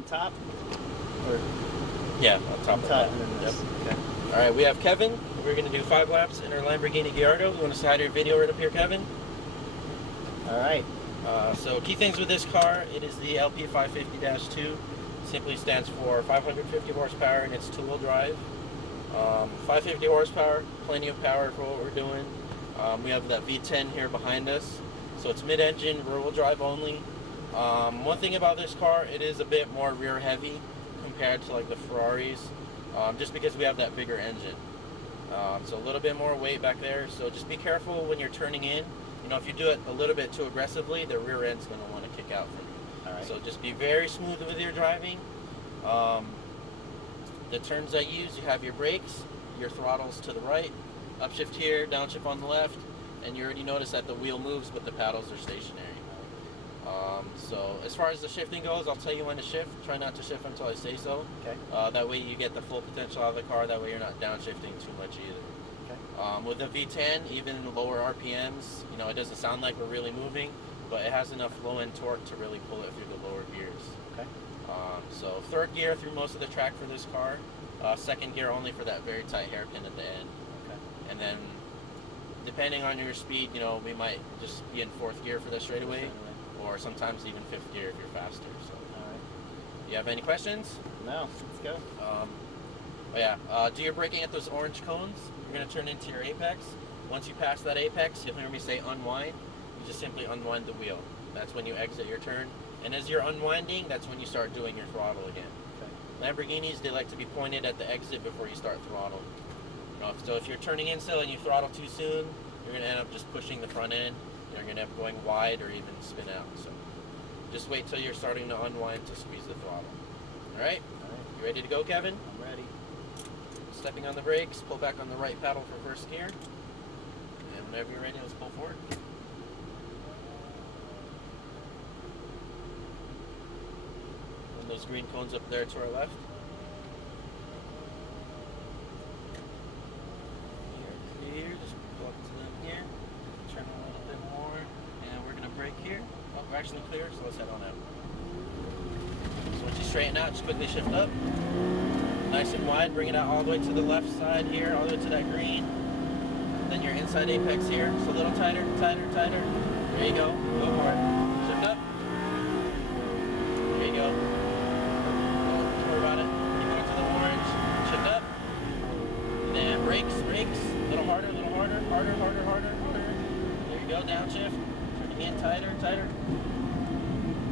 on top? Or yeah, on top of that. Yep. Okay. All right, we have Kevin. We're going to do 5 laps in our Lamborghini Gallardo. You want to slide your video right up here, Kevin? All right. So key things with this car, it is the LP 550-2. Simply stands for 550 horsepower and it's 2-wheel drive. 550 horsepower, plenty of power for what we're doing. We have that V10 here behind us. So it's mid-engine, rear-wheel drive only. One thing about this car, it is a bit more rear heavy compared to like the Ferraris, just because we have that bigger engine. So a little bit more weight back there. So just be careful when you're turning in. You know, if you do it a little bit too aggressively, the rear end's going to want to kick out from you. All right. So just be very smooth with your driving. The turns I use, you have your brakes, your throttles to the right, upshift here, downshift on the left, and you already notice that the wheel moves, but the paddles are stationary. So as far as the shifting goes, I'll tell you when to shift. Try not to shift until I say so. Okay. That way you get the full potential out of the car. That way you're not downshifting too much either. Okay. With the V10, even lower RPMs, you know, it doesn't sound like we're really moving, but it has enough low-end torque to really pull it through the lower gears. Okay. So 3rd gear through most of the track for this car. 2nd gear only for that very tight hairpin at the end. Okay. And then, depending on your speed, you know, we might just be in 4th gear for this straightaway, or sometimes even 5th gear if you're faster. So, all right. You have any questions? No. Let's go. Do your braking at those orange cones. You're going to turn into your apex. Once you pass that apex, you'll hear me say unwind. You just simply unwind the wheel. That's when you exit your turn. And as you're unwinding, that's when you start doing your throttle again. Okay. Lamborghinis, they like to be pointed at the exit before you start throttle. You know, so if you're turning in still and you throttle too soon, you're going to end up just pushing the front end. You're going to end up going wide or even spin out. So just wait till you're starting to unwind to squeeze the throttle. All right? All right. You ready to go, Kevin? I'm ready. Stepping on the brakes, pull back on the right paddle for 1st gear. And whenever you're ready, let's pull forward. Those green cones up there to our left. Here, just pull up to them here. Turn a little bit more, and we're gonna brake here. Oh, we're actually clear, so let's head on out. So once you straighten out, just quickly shift up. Nice and wide, bring it out all the way to the left side here, all the way to that green. And then your inside apex here, so a little tighter, tighter, tighter. There you go, go for it. Shift up. There you go. Brakes, a little harder, harder. There you go, downshift, turning in tighter, tighter.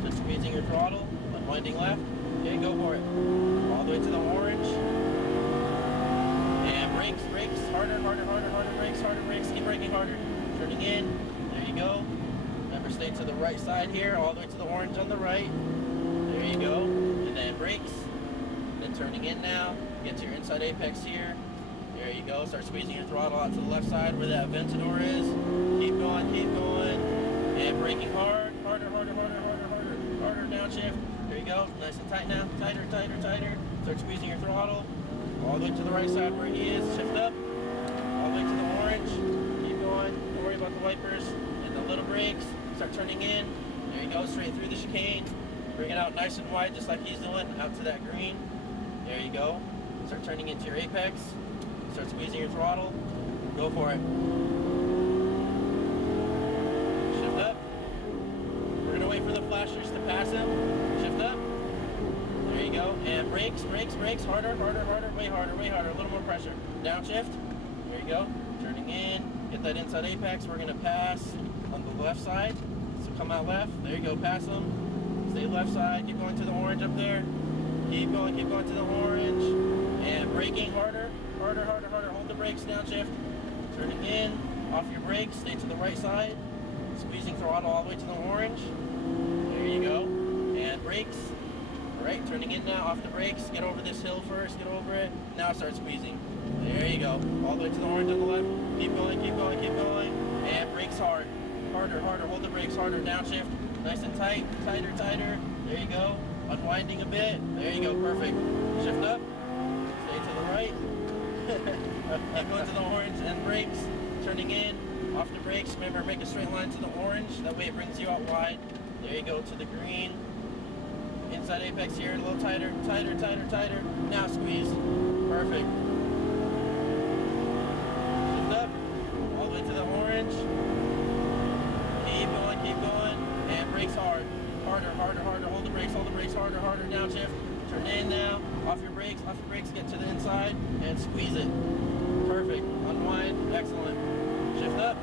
Just squeezing your throttle, unwinding left. Okay, go for it. All the way to the orange. And brakes, harder, brakes, keep braking harder. Turning in, there you go. Remember, stay to the right side here, all the way to the orange on the right. There you go. And then brakes. And then turning in now, get to your inside apex here. There you go. Start squeezing your throttle out to the left side where that Aventador is. Keep going. And braking hard. Harder. Downshift. There you go. Nice and tight now. Tighter. Start squeezing your throttle. All the way to the right side where he is. Shift up. All the way to the orange. Keep going. Don't worry about the wipers. And the little brakes. Start turning in. There you go. Straight through the chicane. Bring it out nice and wide just like he's doing. Out to that green. There you go. Start turning into your apex. Start squeezing your throttle. Go for it. Shift up. We're going to wait for the flashers to pass him. Shift up. There you go. And brakes. Harder. Way harder. A little more pressure. Downshift. There you go. Turning in. Get that inside apex. We're going to pass on the left side. So come out left. There you go. Pass them. Stay left side. Keep going to the orange up there. Keep going to the orange. And braking harder. Hold the brakes, downshift. Turning in, off your brakes, stay to the right side. Squeezing throttle all the way to the orange. There you go. And brakes. Alright, turning in now, off the brakes. Get over this hill first, get over it. Now start squeezing. There you go. All the way to the orange on the left. Keep going. And brakes hard. Harder. Hold the brakes harder. Downshift. Nice and tight. Tighter. There you go. Unwinding a bit. There you go. Perfect. Shift up. Stay to the right. Keep going to the orange and brakes. Turning in, off the brakes. Remember, make a straight line to the orange. That way it brings you out wide. There you go to the green. inside apex here, a little tighter, tighter, tighter, tighter. Now squeeze. Perfect. Shift up, all the way to the orange. Keep going, and brakes hard. Harder, harder, harder. Hold the brakes, harder, harder. Now shift. Turn in now. Off your brakes, get to the inside, and squeeze it. Perfect. Unwind. Excellent. Shift up.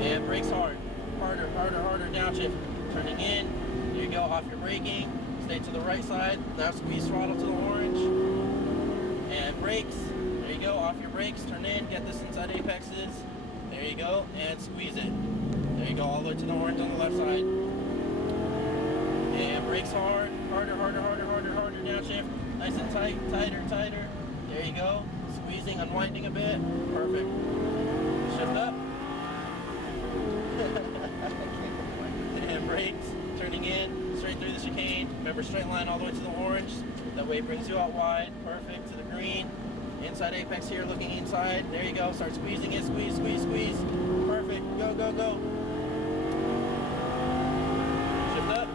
And brakes hard. Harder, harder, harder. Downshift. Turning in. There you go. Off your braking. Stay to the right side. Now squeeze throttle to the orange. And brakes. There you go. Off your brakes. Turn in. Get this inside apexes. There you go. And squeeze it. There you go. All the way to the orange on the left side. And brakes hard. Harder, harder, harder, harder, harder. Downshift. Nice and tight. Tighter, tighter. There you go. Squeezing, unwinding a bit. Perfect. Shift up. And brakes. Turning in. Straight through the chicane. Remember, straight line all the way to the orange. That way it brings you out wide. Perfect. To the green. Inside apex here, looking inside. There you go. Start squeezing it. Squeeze, squeeze, squeeze. Perfect. Go, go, go. Shift up.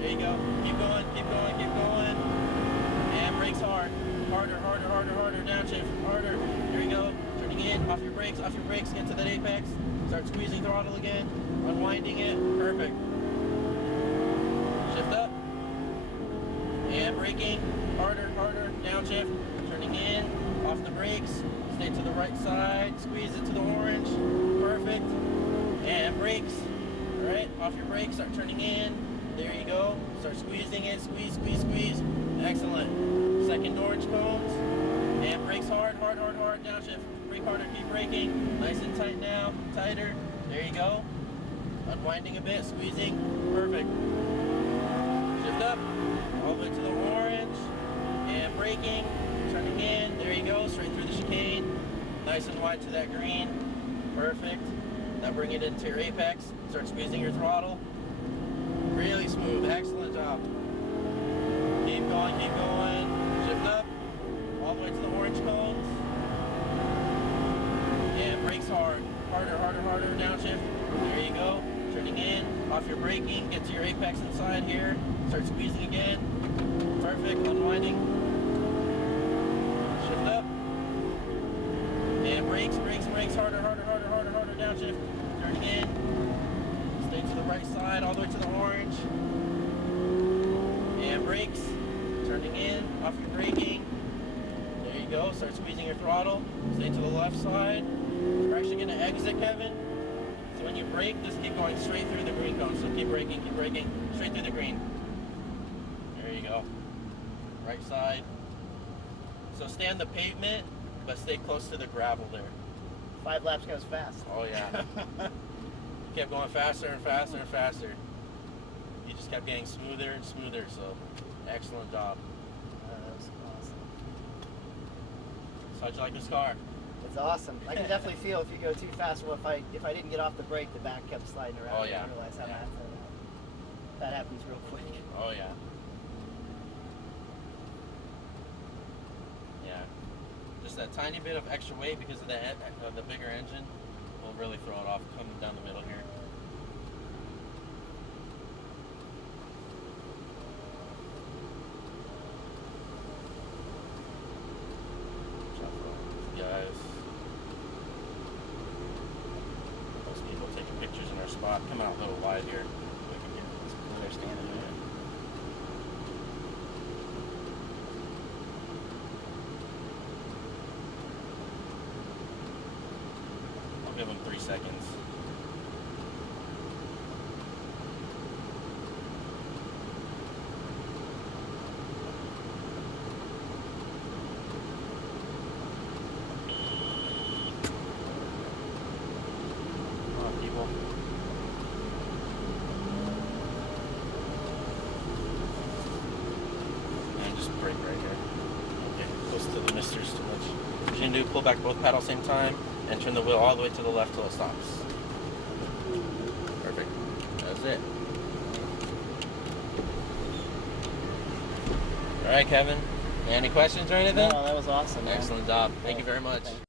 There you go. Keep going, keep going, keep going. And brakes hard. Harder, harder, harder, harder. Downshift. Harder. There you go. Turning in. Off your brakes, off your brakes. Get to that apex. Start squeezing throttle again. Unwinding it. Perfect. Shift up. And braking. Harder, harder. Downshift. Turning in. Off the brakes. Stay to the right side. Squeeze it to the orange. Perfect. And brakes. Alright. Off your brakes. Start turning in. There you go. Start squeezing it. Squeeze, squeeze, squeeze. Excellent. Second orange cones. And brakes hard, hard, hard, hard. Downshift. Brake harder. Keep braking. Nice and tight now. Tighter. There you go. Unwinding a bit. Squeezing. Perfect. Shift up. All the way to the orange. And braking. Turning in. There you go. Straight through the chicane. Nice and wide to that green. Perfect. Now bring it into your apex. Start squeezing your throttle. Really smooth. Excellent job. Keep going, keep going. Shift up. All the way to the orange cones. And brakes hard. Harder, harder, harder. Downshift. There you go. Turning in. Off your braking. Get to your apex inside here. Start squeezing again. Perfect. Unwinding. Shift up. And brakes, brakes, brakes. Harder, harder, harder, harder, harder. Downshift. Turning in. Stay to the right side, all the way to the orange. And brakes. Turning in, off your braking. There you go. Start squeezing your throttle. Stay to the left side. We're actually going to exit, Kevin. So when you brake, just keep going straight through the green cone. So keep braking, straight through the green. There you go. Right side. So stay on the pavement, but stay close to the gravel there. 5 laps goes fast. Oh yeah. Kept going faster and faster and faster. You just kept getting smoother and smoother, so excellent job. That was awesome. So how'd you like this car? It's awesome. I can definitely feel if you go too fast. Well, if I didn't get off the brake, the back kept sliding around. Oh yeah. I realized how Yeah. that happens real quick. Oh yeah. Yeah. Just that tiny bit of extra weight because of the bigger engine will really throw it off coming down the middle here. Guys, those people taking pictures in our spot. Come out a little wide here. We can get this. They're standing there. I'll give them 3 seconds. People. And just brake right here. Okay, close to the misters too much. What you can do, pull back both paddles same time and turn the wheel all the way to the left till it stops. Perfect. That's it. Alright, Kevin. Any questions or anything? No, that was awesome. Man. Excellent job. Thank you very much. Thank you.